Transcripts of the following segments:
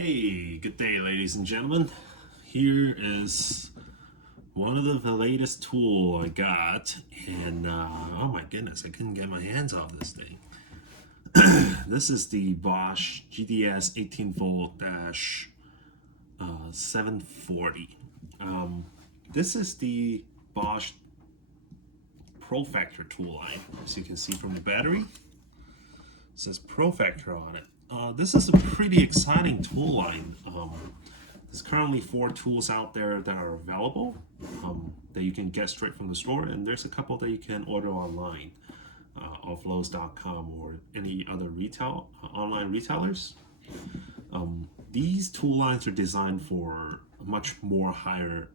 Hey, good day, ladies and gentlemen. Here is one of the latest tool I got, and oh my goodness, I couldn't get my hands off this thing. This is the Bosch GDS18V-740. This is the Bosch Pro Factor tool line. As you can see from the battery, it says Pro Factor on it. This is a pretty exciting tool line. There's currently 4 tools out there that are available that you can get straight from the store, and there's a couple that you can order online off Lowe's.com or any other online retailers. These tool lines are designed for much higher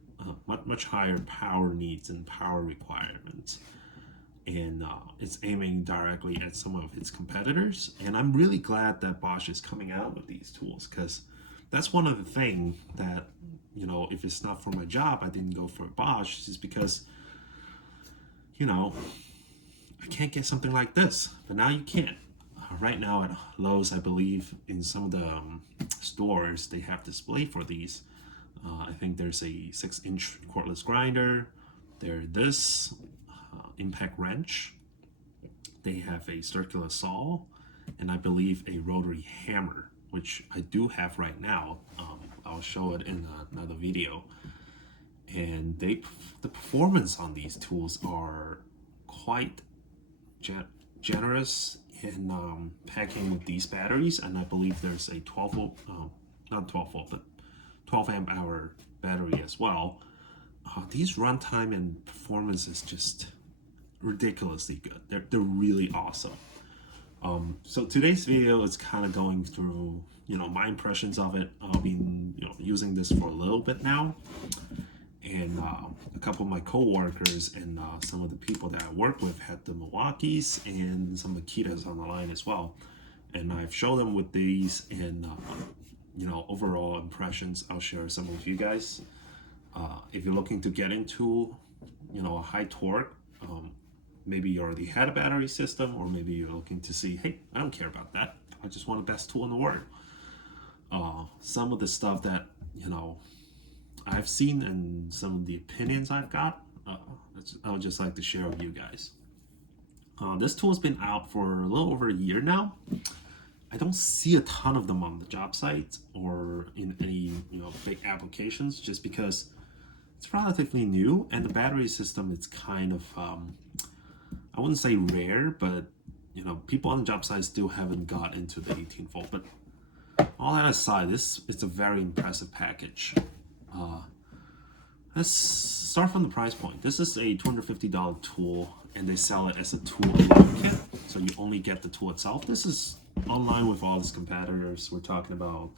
power needs and power requirements, and it's aiming directly at some of its competitors. And I'm really glad that Bosch is coming out with these tools, because that's one of the things that, you know, if it's not for my job, I didn't go for Bosch, is because, you know, I can't get something like this. But now you can. Right now at Lowe's, I believe in some of the stores, they have display for these. I think there's a 6-inch cordless grinder. This impact wrench. They have a circular saw, and I believe a rotary hammer, which I do have right now. I'll show it in another video. And the performance on these tools are quite generous in packing with these batteries, and I believe there's a 12 volt, not 12 volt, but 12 amp hour battery as well. These runtime and performance is just ridiculously good. They're really awesome. So today's video is kind of going through, you know, my impressions of it. I've been, you know, using this for a little bit now, and a couple of my co-workers and some of the people that I work with had the Milwaukees and some Makitas on the line as well, and I've shown them with these, and you know, overall impressions I'll share some with you guys. If you're looking to get into, you know, a high torque, maybe you already had a battery system, or maybe you're looking to see, hey, I don't care about that, I just want the best tool in the world. Some of the stuff that, you know, I've seen and some of the opinions I've got, I would just like to share with you guys. This tool has been out for a little over a year now. I don't see a ton of them on the job site or in any, you know, big applications, just because it's relatively new, and the battery system, it's kind of I wouldn't say rare, but you know, people on the job site still haven't got into the 18 volt. But all that aside, it's a very impressive package. Let's start from the price point. This is a $250 tool, and they sell it as a tool alone kit, so you only get the tool itself. This is online with all its competitors. We're talking about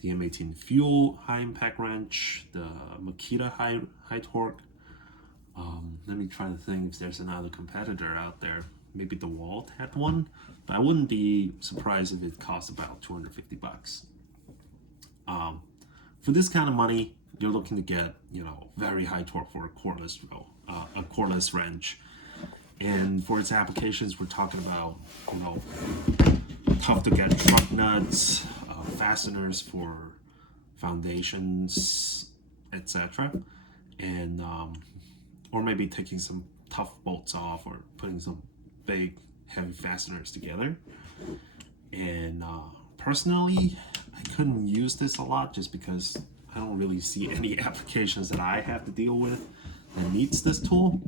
the M18 Fuel high impact wrench, the Makita high torque. Let me try to think if there's another competitor out there. Maybe the Walt had one, but I wouldn't be surprised if it cost about 250 bucks. For this kind of money, you're looking to get, you know, very high torque for a cordless wrench. And for its applications, we're talking about, you know, tough to get truck nuts, fasteners for foundations, etc. And or maybe taking some tough bolts off, or putting some big heavy fasteners together. And personally, I couldn't use this a lot, just because I don't really see any applications that I have to deal with that needs this tool.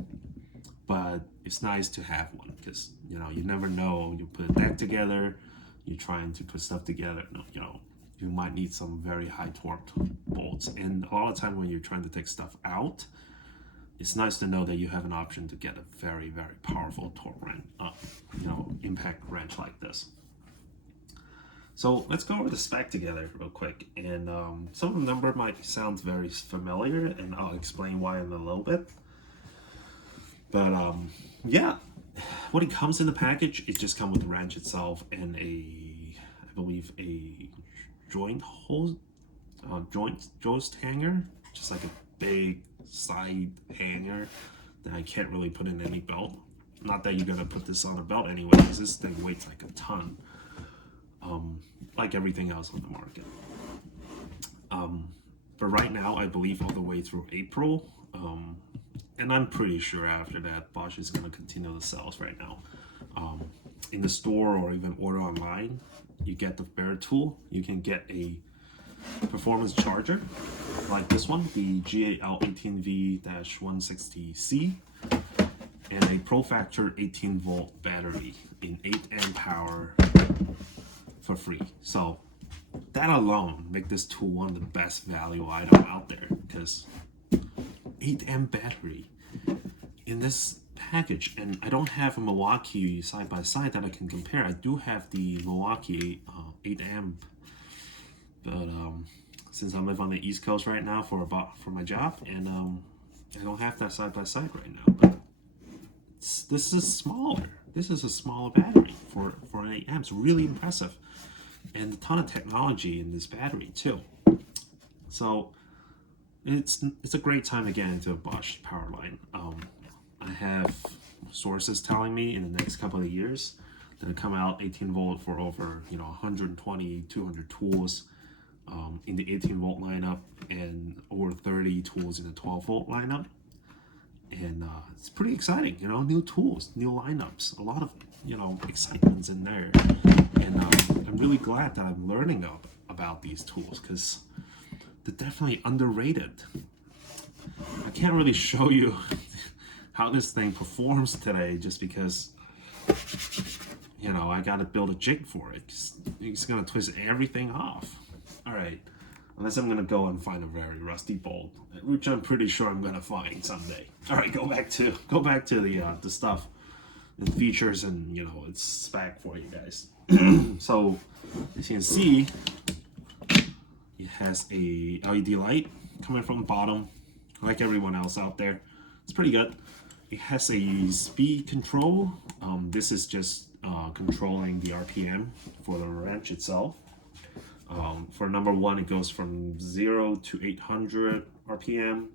But it's nice to have one, because, you know, you never know. You put a deck together, you're trying to put stuff together, you know, you might need some very high torque bolts. And a lot of time when you're trying to take stuff out, it's nice to know that you have an option to get a very, very powerful torque wrench, you know, impact wrench like this. So let's go over the spec together real quick. And some of the number might sound very familiar, and I'll explain why in a little bit. But yeah, what it comes in the package, it just comes with the wrench itself and I believe a joint hanger, just like a big side hanger that I can't really put in any belt. Not that you're gonna put this on a belt anyway, because this thing weighs like a ton, like everything else on the market. But right now, I believe all the way through April. And I'm pretty sure after that, Bosch is going to continue the sales right now. In the store or even order online, you get the bare tool. You can get a performance charger like this one, the GDS18V-740C, and a Pro Factor 18-volt battery in 8 amp hour for free. So that alone make this tool one of the best value item out there, because 8 amp battery in this package. And I don't have a Milwaukee side by side that I can compare. I do have the Milwaukee 8 amp, but since I live on the East Coast right now for my job, and I don't have that side by side right now. But this is smaller. This is a smaller battery for an 8 amps. Really impressive, and a ton of technology in this battery too. So it's a great time to get into a Bosch power line. I have sources telling me in the next couple of years that come out 18 volt for over 120, 200 tools in the 18 volt lineup, and over 30 tools in the 12 volt lineup. And it's pretty exciting, new tools, new lineups, a lot of excitements in there. And I'm really glad that I'm learning about these tools, because they're definitely underrated. I can't really show you how this thing performs today, just because I gotta build a jig for it. It's gonna twist everything off. All right, unless I'm gonna go and find a very rusty bolt, which I'm pretty sure I'm gonna find someday. All right, go back to the stuff and features, and it's spec for you guys. So as you can see, it has a LED light coming from the bottom, like everyone else out there. It's pretty good. It has a speed control. This is just controlling the RPM for the wrench itself. For number one, it goes from 0 to 800 RPM.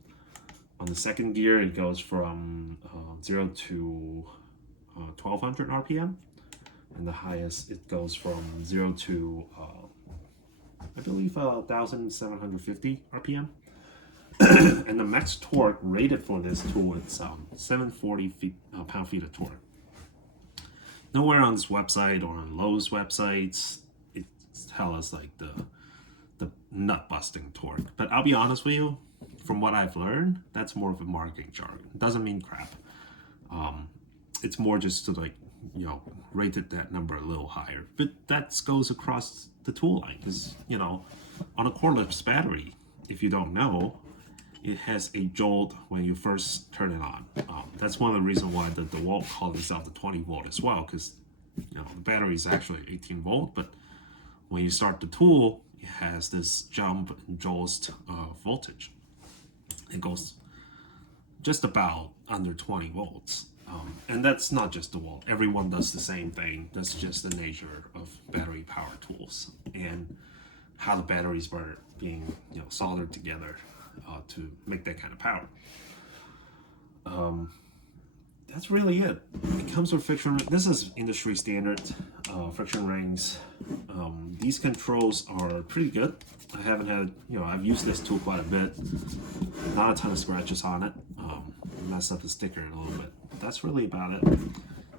On the second gear, it goes from 0 to 1200 RPM. And the highest, it goes from 0 to, I believe, 1750 RPM. And the max torque rated for this tool, it's 740 pound-feet of torque. Nowhere on this website or on Lowe's websites it tells us like the nut-busting torque. But I'll be honest with you, from what I've learned, that's more of a marketing jargon. It doesn't mean crap. It's more just to rated that number a little higher. But that goes across the tool line, because on a cordless battery, if you don't know, it has a jolt when you first turn it on. That's one of the reasons why the DeWalt calls itself the 20 volt as well, because the battery is actually 18 volt, but when you start the tool, it has this jump and jolt voltage. It goes just about under 20 volts. And that's not just DeWalt. Everyone does the same thing. That's just the nature of battery power tools and how the batteries were being soldered together to make that kind of power. That's really it. It comes with friction. This is industry standard friction rings. These controls are pretty good. I haven't had, I've used this tool quite a bit. Not a ton of scratches on it. Messed up the sticker a little bit. But that's really about it.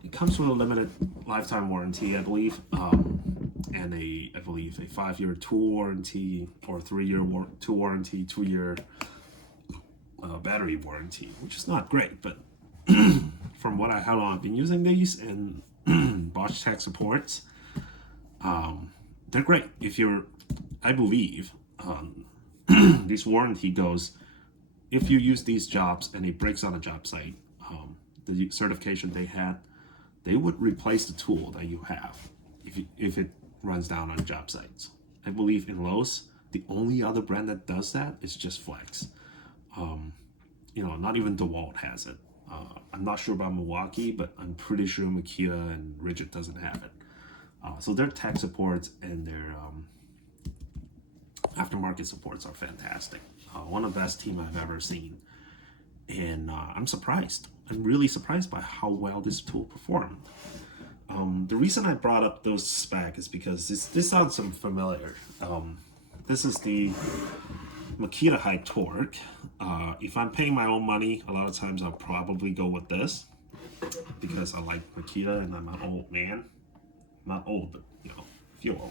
It comes with a limited lifetime warranty, I believe, and I believe a 5-year tool warranty, or 3-year tool warranty, 2-year battery warranty, which is not great, but from how long I've been using these and Bosch tech supports, they're great. I believe this warranty goes, if you use these jobs and it breaks on a job site, the certification they had, they would replace the tool that you have if it runs down on job sites. I believe in Lowe's, the only other brand that does that is just Flex. Not even DeWalt has it. I'm not sure about Milwaukee, but I'm pretty sure Makita and Rigid doesn't have it. So their tech supports and their aftermarket supports are fantastic. One of the best team I've ever seen. And I'm surprised. I'm really surprised by how well this tool performed. The reason I brought up those spec is because this sounds familiar. this is the Makita high torque. If I'm paying my own money, a lot of times I'll probably go with this because I like Makita and I'm an old man. Not old, but you know, feel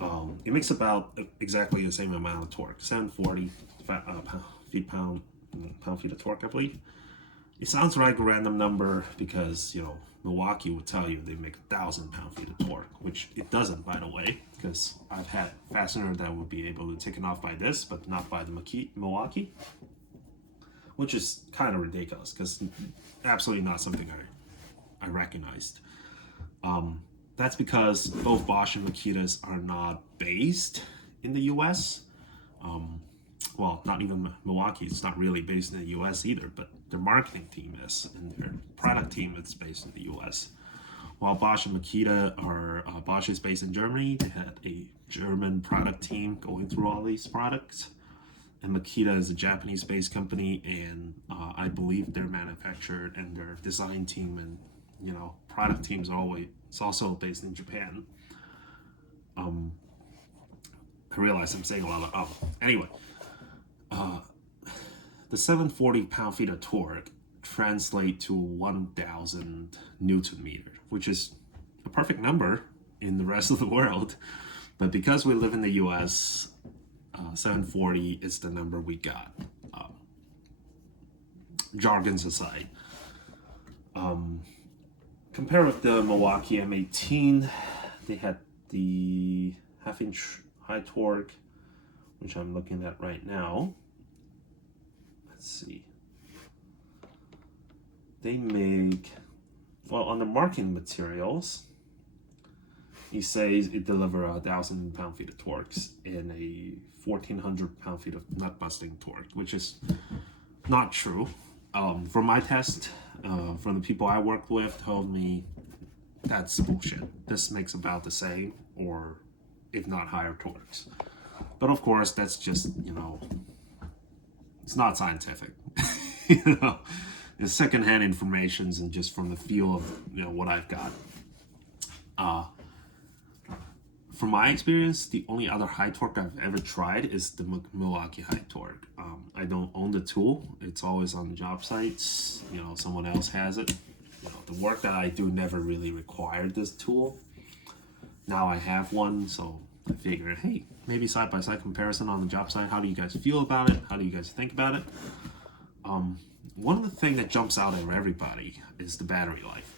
old. It makes about exactly the same amount of torque, 740 pound-feet of torque, I believe. It sounds like a random number because, you know, Milwaukee would tell you they make 1,000 pound-feet of torque, which it doesn't, by the way, because I've had fastener that would be able to take it off by this, but not by the Milwaukee, which is kind of ridiculous because absolutely not something I recognized. That's because both Bosch and Makitas are not based in the US. Well, not even Milwaukee, it's not really based in the US either, but their marketing team is, and their product team is based in the US. While Bosch and Makita are, Bosch is based in Germany, they had a German product team going through all these products. And Makita is a Japanese-based company, and I believe they're manufactured and their design team and, you know, product teams it's also based in Japan. I realize I'm saying a lot of, anyway. The 740 pound-feet of torque translate to 1,000 Newton meter, which is a perfect number in the rest of the world. But because we live in the US, 740 is the number we got. Jargons aside. Compared with the Milwaukee M18, they had the half-inch high torque, which I'm looking at right now. Let's see. They make, well, on the marketing materials, he says it delivers 1,000 pound-feet of torques and a 1,400 pound-feet of nut-busting torque, which is not true. For my test, from the people I worked with, told me that's bullshit. This makes about the same, or if not higher torques. But of course, that's just, you know, it's not scientific. You know, it's secondhand information and just from the feel of, you know, what I've got. From my experience, the only other high torque I've ever tried is the Milwaukee high torque. I don't own the tool. It's always on job sites. You know, someone else has it. You know, the work that I do never really required this tool. Now I have one, so I figured, hey, maybe side-by-side comparison on the job site. How do you guys feel about it? How do you guys think about it? One of the things that jumps out at everybody is the battery life.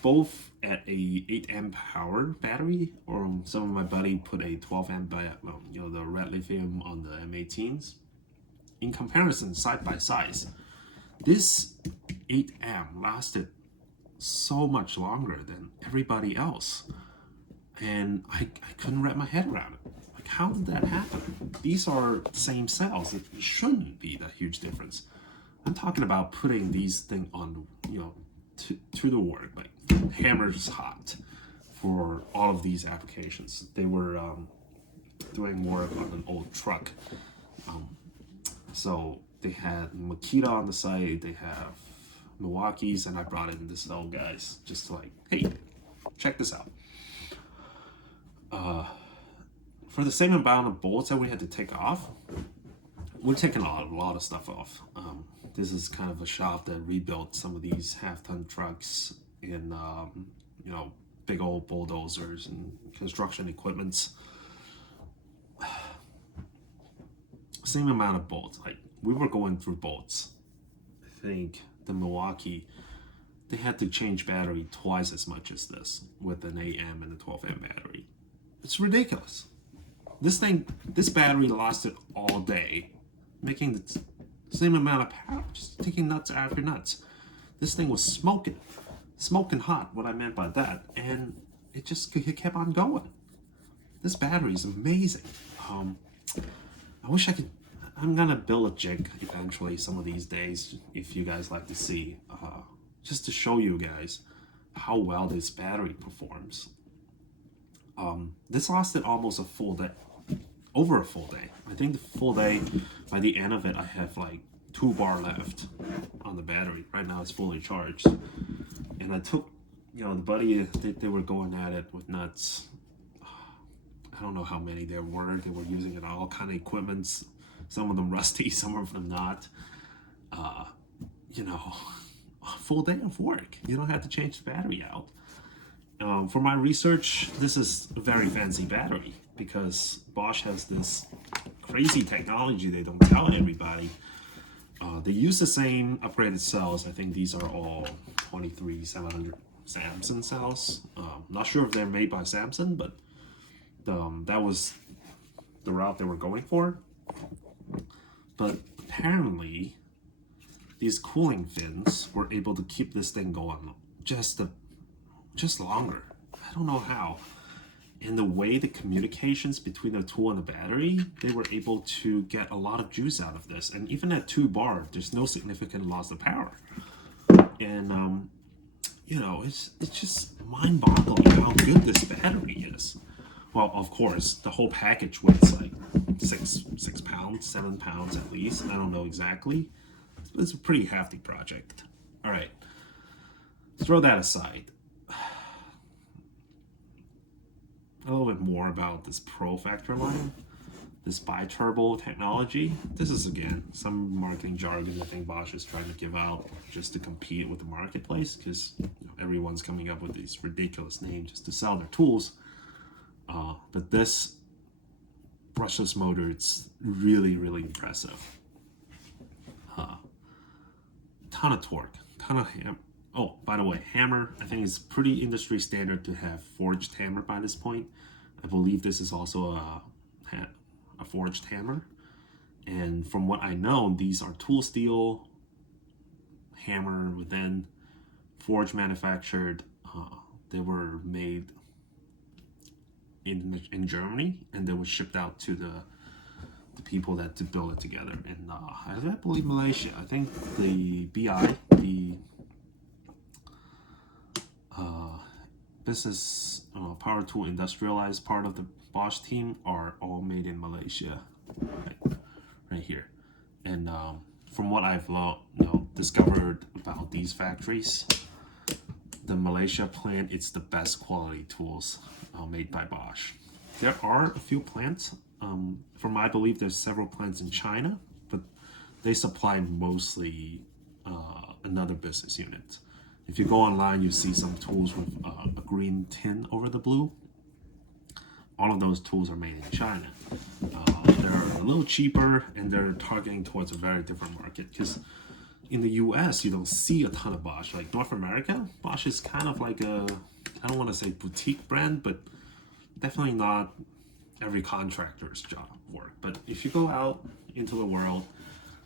Both at a 8 amp hour battery, or some of my buddy put a 12 amp, you know, the red lithium on the M18s. In comparison, side by side, this 8 amp lasted so much longer than everybody else. And I couldn't wrap my head around it. Like, how did that happen? These are the same cells. It shouldn't be that huge difference. I'm talking about putting these things on, you know, to the work, like hammers hot for all of these applications. They were doing work on an old truck. So they had Makita on the site, they have Milwaukee's, and I brought in this old guys just to like, hey, check this out. For the same amount of bolts that we had to take off, we're taking a lot of stuff off. This is kind of a shop that rebuilt some of these half-ton trucks in, you know, big old bulldozers and construction equipments. Same amount of bolts. Like, we were going through bolts. I think the Milwaukee, they had to change battery twice as much as this with an 8 amp and a 12 amp battery. It's ridiculous. This battery lasted all day, making the same amount of power, just taking nuts after nuts. This thing was smoking hot, what I meant by that, and it kept on going. This battery is amazing. I wish I could, I'm gonna build a jig eventually some of these days, if you guys like to see, just to show you guys how well this battery performs. This lasted almost a full day, over a full day. I think the full day, by the end of it, I have like 2 bar left on the battery. Right now it's fully charged. And I took, you know, the buddy, they were going at it with nuts. I don't know how many there were. They were using it all kind of equipments. Some of them rusty, some of them not. You know, a full day of work. You don't have to change the battery out. For my research, this is a very fancy battery because Bosch has this crazy technology they don't tell everybody. They use the same upgraded cells. I think these are all 23700 Samsung cells. Not sure if they're made by Samsung, but that was the route they were going for. But apparently, these cooling fins were able to keep this thing going just longer. I don't know how. And the way the communications between the tool and the battery, they were able to get a lot of juice out of this. And even at 2 bar, there's no significant loss of power. And you know, it's just mind-boggling how good this battery is. Well, of course, the whole package weighs like 6 pounds, 7 pounds at least. I don't know exactly. It's a pretty hefty project. All right, throw that aside. A little bit more about this Pro Factor line, this bi-turbo technology. This is, again, some marketing jargon I think Bosch is trying to give out just to compete with the marketplace, because everyone's coming up with these ridiculous names just to sell their tools. But this brushless motor, it's really, really impressive. Ton of torque, ton of hammer. Oh, by the way, hammer, I think it's pretty industry standard to have forged hammer by this point. I believe this is also a forged hammer. And from what I know, these are tool steel hammer within, forged manufactured. They were made in Germany, and they were shipped out to the people that to build it together in I believe Malaysia. I think the BI, the business power tool industrialized part of the Bosch team are all made in Malaysia, right here. And from what I've discovered about these factories, the Malaysia plant, it's the best quality tools made by Bosch. There are a few plants. From I believe there's several plants in China, but they supply mostly another business unit. If you go online, you see some tools with a green tin over the blue. All of those tools are made in China. They're a little cheaper, and they're targeting towards a very different market, because in the US, you don't see a ton of Bosch. Like North America, Bosch is kind of like a, I don't want to say boutique brand, but definitely not every contractor's job work. But if you go out into the world,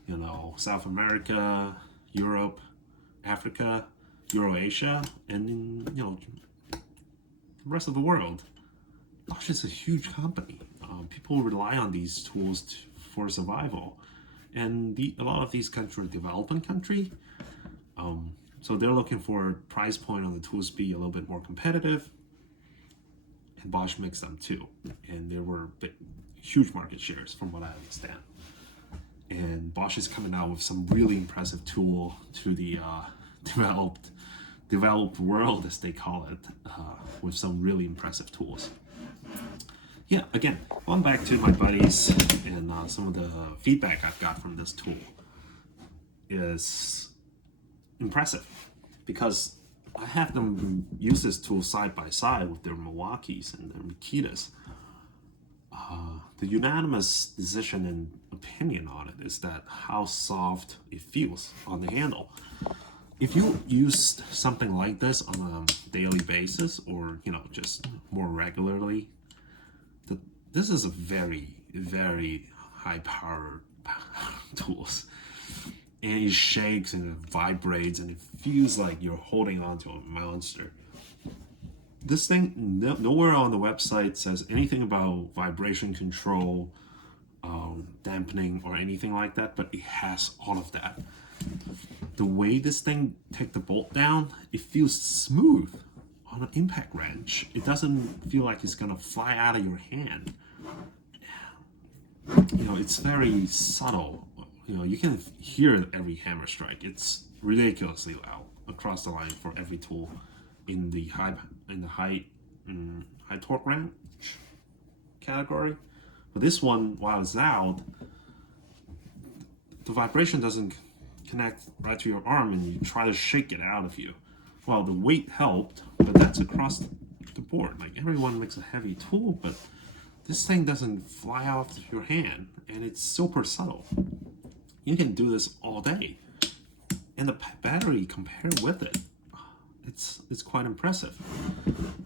you know, South America, Europe, Africa, Eurasia, and you know, the rest of the world, Bosch is a huge company. People rely on these tools for survival, and a lot of these countries are developing country, so they're looking for a price point on the tools be a little bit more competitive, and Bosch makes them too, and there were huge market shares from what I understand. And Bosch is coming out with some really impressive tool to the developed world, as they call it, with some really impressive tools. Yeah, again, going back to my buddies and some of the feedback I've got from this tool is impressive, because I have them use this tool side by side with their Milwaukees and their Makitas. The unanimous decision and opinion on it is that how soft it feels on the handle. If you use something like this on a daily basis, or you know, just more regularly, this is a very, very high power tools, and it shakes and it vibrates and it feels like you're holding on to a monster. This thing, nowhere on the website says anything about vibration control, dampening, or anything like that, but it has all of that. The way this thing takes the bolt down, it feels smooth on an impact wrench. It doesn't feel like it's gonna fly out of your hand. You know, it's very subtle. You know, you can hear every hammer strike. It's ridiculously loud across the line for every tool in the high torque range category. But this one, while it's out, the vibration doesn't connect right to your arm and you try to shake it out of you. Well, the weight helped, but that's across the board. Like, everyone makes a heavy tool, but this thing doesn't fly off your hand, and it's super subtle. You can do this all day. And the battery compared with it, it's quite impressive.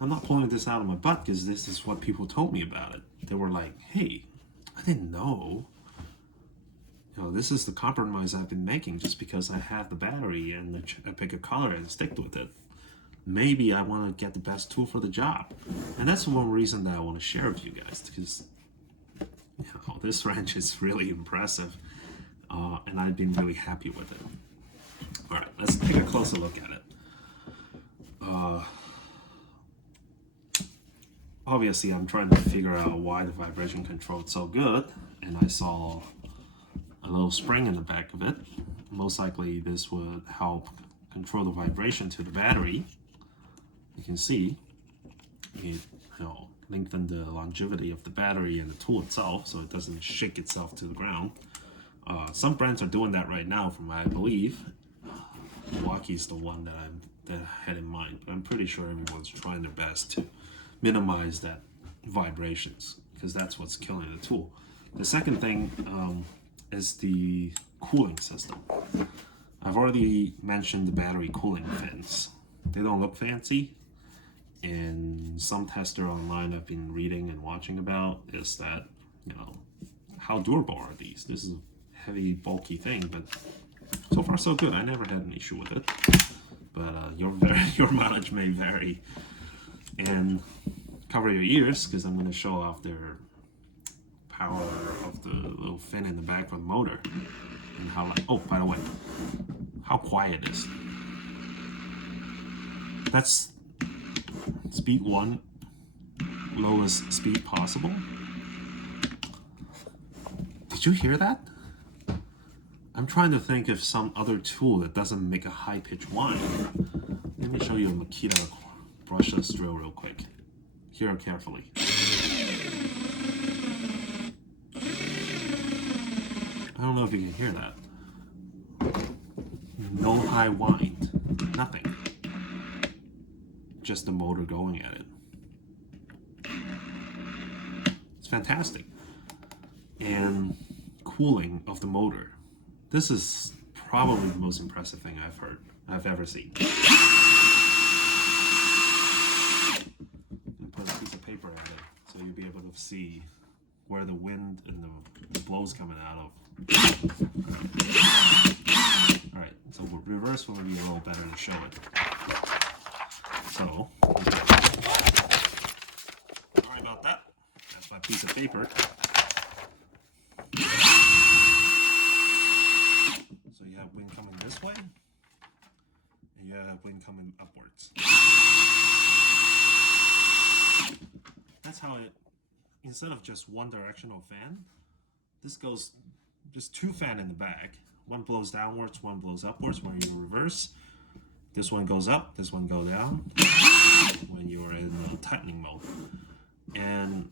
I'm not pulling this out of my butt because this is what people told me about it. They were like, hey, I didn't know. You know, this is the compromise I've been making just because I have the battery and I pick a color and stick with it. Maybe I want to get the best tool for the job. And that's one reason that I want to share with you guys, because you know, this wrench is really impressive. And I've been really happy with it. All right, let's take a closer look at it. Obviously, I'm trying to figure out why the vibration control is so good, and I saw a little spring in the back of it. Most likely, this would help control the vibration to the battery. You can see it, lengthen the longevity of the battery and the tool itself, so it doesn't shake itself to the ground. Some brands are doing that right now, from what I believe. Milwaukee's the one that I had in mind, but I'm pretty sure everyone's trying their best to minimize that vibrations, because that's what's killing the tool. The second thing is the cooling system. I've already mentioned the battery cooling fins. They don't look fancy, and some tester online I've been reading and watching about is that, you know, how durable are these? This is a heavy, bulky thing, but so far so good. I never had an issue with it, but your mileage may vary. And cover your ears, because I'm going to show off their power of the little fin in the back of the motor, and how, like, oh, by the way, how quiet it is. That's speed 1, lowest speed possible. Did you hear that? I'm trying to think of some other tool that doesn't make a high-pitched whine. Let me show you a Makita brushless drill real quick. Hear it carefully. I don't know if you can hear that. No high whine, nothing. Just the motor going at it. It's fantastic. And cooling of the motor. This is probably the most impressive thing I've ever seen. And put a piece of paper in it so you'll be able to see where the wind and the blow's coming out of. Alright, so reverse will be a little better to show it. So, sorry about that. That's my piece of paper. So you have wind coming this way, and you have wind coming upwards. That's how it, instead of just one directional fan, this goes just 2 fans in the back. One blows downwards, one blows upwards when you reverse. This one goes up, this one goes down when you are in tightening mode. And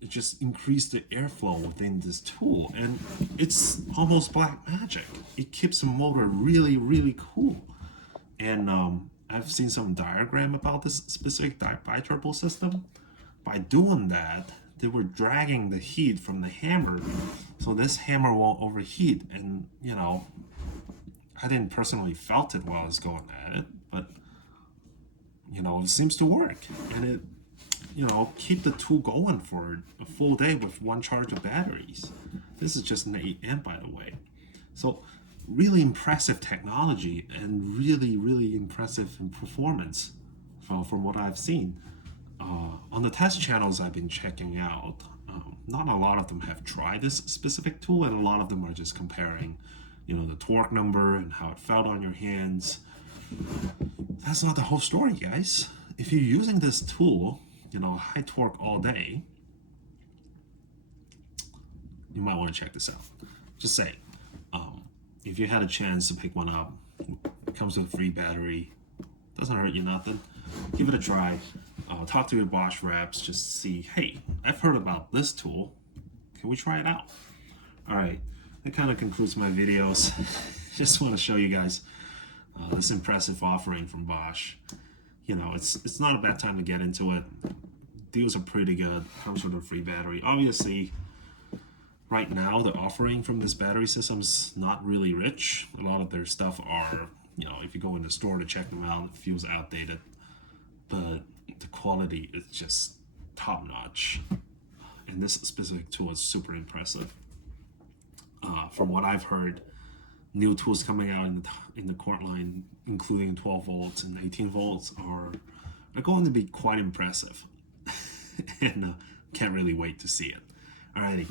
it just increased the airflow within this tool, and it's almost black magic. It keeps the motor really, really cool. And I've seen some diagram about this specific bi-turbo system. By doing that, they were dragging the heat from the hammer, so this hammer won't overheat. And you know, I didn't personally felt it while I was going at it, but you know, it seems to work, and it, you know, keep the tool going for a full day with 1 charge of batteries. This is just an 8 amp, by the way. So really impressive technology, and really, really impressive in performance from what I've seen. On the test channels I've been checking out, not a lot of them have tried this specific tool, and a lot of them are just comparing, you know, the torque number and how it felt on your hands. That's not the whole story, guys. If you're using this tool, you know, high torque all day, you might want to check this out. Just say, if you had a chance to pick one up, it comes with a free battery, doesn't hurt you nothing, give it a try. talk to your Bosch reps, just see, hey, I've heard about this tool. Can we try it out? All right, that kind of concludes my videos. Just want to show you guys this impressive offering from Bosch. You know, it's not a bad time to get into it. Deals are pretty good. Comes with a free battery. Obviously, right now the offering from this battery system is not really rich. A lot of their stuff are, you know, if you go in the store to check them out, it feels outdated. But the quality is just top notch. And this specific tool is super impressive. From what I've heard, new tools coming out in the quart line, including 12 volts and 18 volts, are going to be quite impressive. And can't really wait to see it. Alrighty,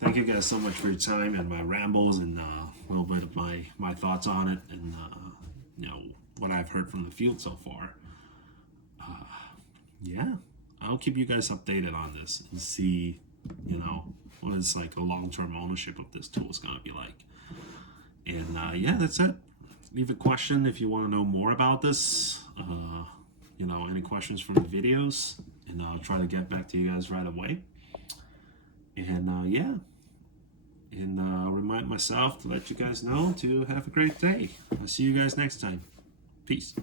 thank you guys so much for your time and my rambles and a little bit of my thoughts on it and you know, what I've heard from the field so far. Yeah, I'll keep you guys updated on this and see, you know, what is like a long-term ownership of this tool is gonna be like. And yeah, that's it. Leave a question if you want to know more about this. You know, any questions from the videos, and I'll try to get back to you guys right away. And yeah, and I'll remind myself to let you guys know to have a great day. I'll see you guys next time. Peace.